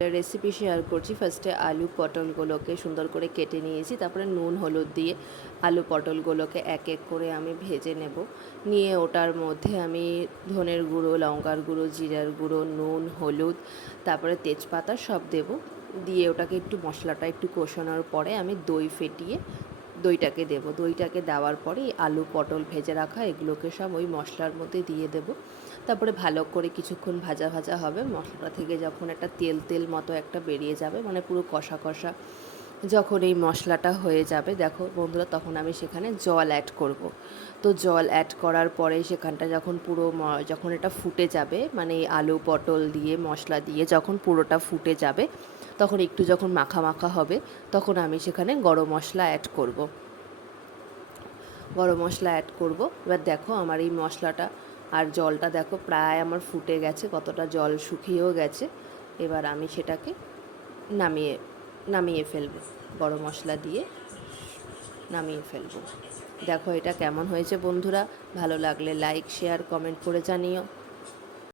Recipe share করছি। ফার্স্টে আলু পটলগুলোকে সুন্দর করে কেটে নিয়েছি, তারপরে নুন হলুদ দিয়ে আলু পটলগুলোকে এক এক করে আমি ভেজে নেব। নিয়ে ওটার মধ্যে আমি ধনের গুঁড়ো, লঙ্কার গুঁড়ো, জিরার গুঁড়ো, নুন, হলুদ, তারপরে তেজপাতা সব দেব। দিয়ে ওটাকে একটু মশলাটা একটু কষানোর পরে আমি দই ফেটিয়ে দইটাকে দেবো। দইটাকে দেওয়ার পরে আলু পটল ভেজে রাখা এগুলোকে সব ওই মশলার মধ্যে দিয়ে দেবো। তারপরে ভালো করে কিছুক্ষণ ভাজা ভাজা হবে। মশলাটা থেকে যখন একটা তেল তেল মতো একটা বেরিয়ে যাবে, মানে পুরো কষা কষা যখন এই মশলাটা হয়ে যাবে, দেখো বন্ধুরা, তখন আমি সেখানে জল অ্যাড করব। তো জল অ্যাড করার পরে সেখানটা যখন পুরো যখন এটা ফুটে যাবে, মানে এই আলু পটল দিয়ে মশলা দিয়ে যখন পুরোটা ফুটে যাবে, তখন একটু যখন মাখা মাখা হবে, তখন আমি সেখানে গরম মশলা অ্যাড করব। গরম মশলা অ্যাড করব। এবার দেখো আমার এই মশলাটা আর জলটা দেখো প্রায় আমার ফুটে গেছে, কতটা জল শুকিয়েও গেছে। এবার আমি সেটাকে নামিয়ে নামিয়ে ফেলবো, গরম মশলা দিয়ে নামিয়ে ফেলবো। দেখো এটা কেমন হয়েছে বন্ধুরা, ভালো লাগলে লাইক শেয়ার কমেন্ট করে জানিও।